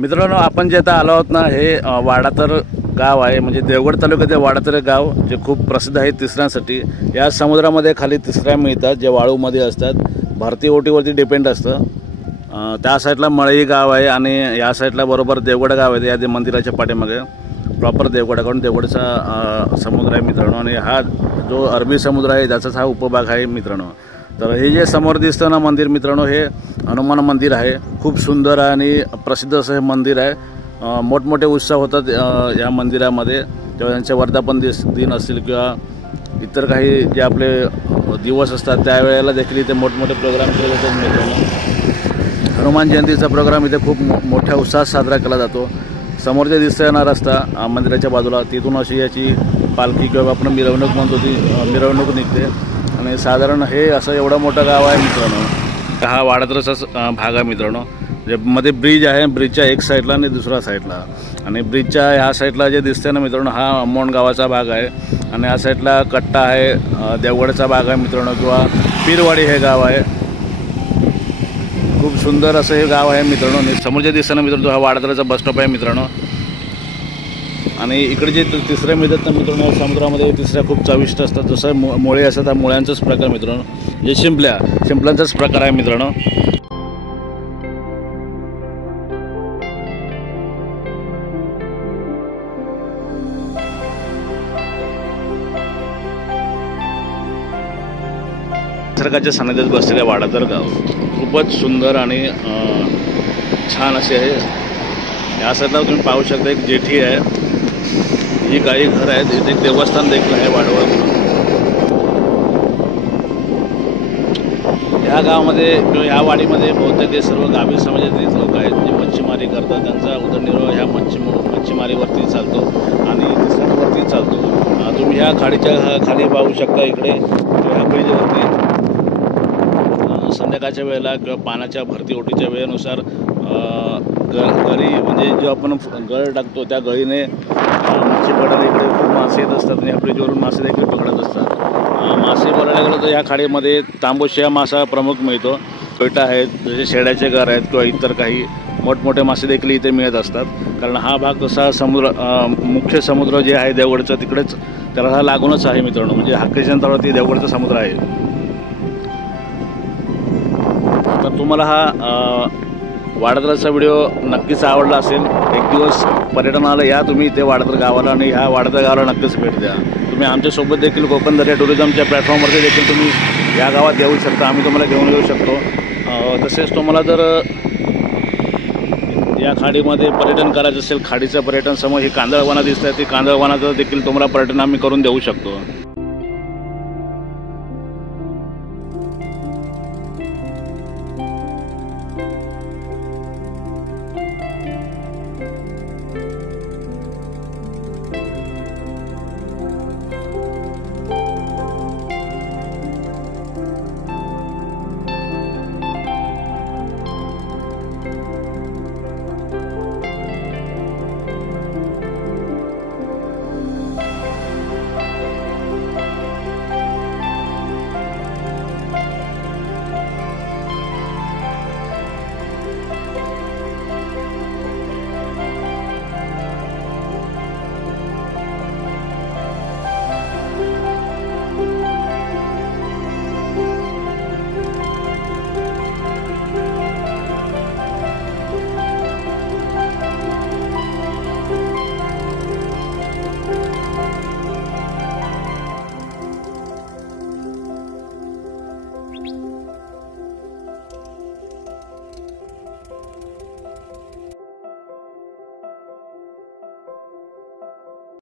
मित्रांनो, आपण जे आता आलो आहोत ना, हे वाडातर गाव आहे. म्हणजे देवगड तालुक्यातील वाडातर गाव जे खूप प्रसिद्ध आहे तिसऱ्यांसाठी. या समुद्रामध्ये खाली तिसऱ्या मिळतात जे वाळूमध्ये असतात. भारतीय ओटीवरती डिपेंड असतं. त्या साईडला मळई गाव आहे आणि या साईडला बरोबर देवगड गाव आहे. या मंदिराच्या पाठीमागे प्रॉपर देवगडाकडून देवगडचा समुद्र आहे मित्रांनो. आणि हा जो अरबी समुद्र आहे त्याचाच हा उपभाग आहे मित्रांनो. तर हे जे समोर दिसतं ना मंदिर मित्रांनो, हे हनुमान मंदिर आहे. खूप सुंदर आणि प्रसिद्ध असं हे मंदिर आहे. मोठमोठे उत्सव होतात या मंदिरामध्ये. तेव्हा त्यांचे वर्धापन दिन असतील किंवा इतर काही जे आपले दिवस असतात त्यावेळेला देखील इथे मोठमोठे प्रोग्राम केले जातात मित्रांनो. हनुमान जयंतीचा प्रोग्राम इथे खूप मोठ्या उत्साहात साजरा केला जातो. समोर जे दिसतं ना रस्ता मंदिराच्या बाजूला, तिथून अशी याची पालखी किंवा आपण मिरवणूक म्हणतो ती मिरवणूक निघते. आणि साधारण हे असं एवढं मोठं गाव आहे मित्रांनो. हा वाडातरचाच भाग आहे मित्रांनो. जे मध्ये ब्रिज आहे, ब्रिजच्या एक साईडला आणि दुसऱ्या साईडला. आणि ब्रिजच्या ह्या साईडला जे दिसते ना मित्रांनो, हा अम्मोण गावाचा भाग आहे. आणि या साईडला कट्टा आहे, देवगडचा भाग आहे मित्रांनो, किंवा पीरवाडी हे गाव आहे. खूप सुंदर असं हे गाव आहे मित्रांनो. आणि समोर जे दिसतं ना मित्रांनो, हा वाडातरचा बस स्टॉप आहे मित्रांनो. आणि इकडे जे तिसऱ्या मिळतात ना मित्रांनो, समुद्रामध्ये तिसऱ्या खूप चविष्ट असतात. जसं मुळे असतात, त्या मुळ्यांचाच प्रकार मित्रांनो. जे शिंपल्यांचाच प्रकार आहे मित्रांनो. निसर्गाच्या सानिध्यात बसलेल्या वाडातर गाव खूपच सुंदर आणि छान असे आहे. या साईडला तुम्ही पाहू शकता एक जेठी आहे, ही काही घर आहेत. इथे एक देवस्थान देखील आहे वाडवळ म्हणून. ह्या गावामध्ये किंवा ह्या वाडीमध्ये बहुतेक हे सर्व गावी समाजातील लोक आहेत जे मच्छीमारी करतात. त्यांचा उदरनिर्वाह ह्या मच्छीमारीवरती चालतो आणि तिसऱ्यांवरती चालतो. तुम्ही ह्या खाडीच्या खाली पाहू शकता. इकडे ह्या ब्रिजवरती संध्याकाळच्या वेळेला किंवा पाण्याच्या भरती ओटीच्या वेळेनुसार गळी म्हणजे जो आपण गळ टाकतो त्या गळीने मासे पकडायला इकडे खूप मासे येत असतात. आणि या ब्रिजवरून मासे देखील पकडत असतात. मासे बघायला गेलं तर या खाडीमध्ये तांबोशी हा मासा प्रमुख मिळतो. कोयटा आहेत, जसे शेड्याचे घर आहेत किंवा इतर काही मोठमोठे मासे देखील इथे मिळत असतात. कारण हा भाग तसा मुख्य समुद्र जे आहे देवगडचं तिकडेच त्याला हा लागूनच आहे मित्रांनो. म्हणजे हाकेच्या अंतरावरती देवगडचा समुद्र आहे. तर तुम्हाला हा वाडातरचा व्हिडिओ नक्कीच आवडला असेल. एक दिवस पर्यटनाला या तुम्ही इथे वाडातर गावाला आणि ह्या वाडातर गावाला नक्कीच भेट द्या. तुम्ही आमच्यासोबत देखील कोकण दर्या टुरिझमच्या प्लॅटफॉर्मवरती देखील तुम्ही या गावात येऊ शकता. आम्ही तुम्हाला घेऊन येऊ शकतो. तसेच तुम्हाला जर या खाडीमध्ये पर्यटन करायचं असेल, खाडीचं पर्यटन समोर ही कांदळवना दिसत आहे, ती कांदळवनाचं देखील तुम्हाला पर्यटन आम्ही करून देऊ शकतो.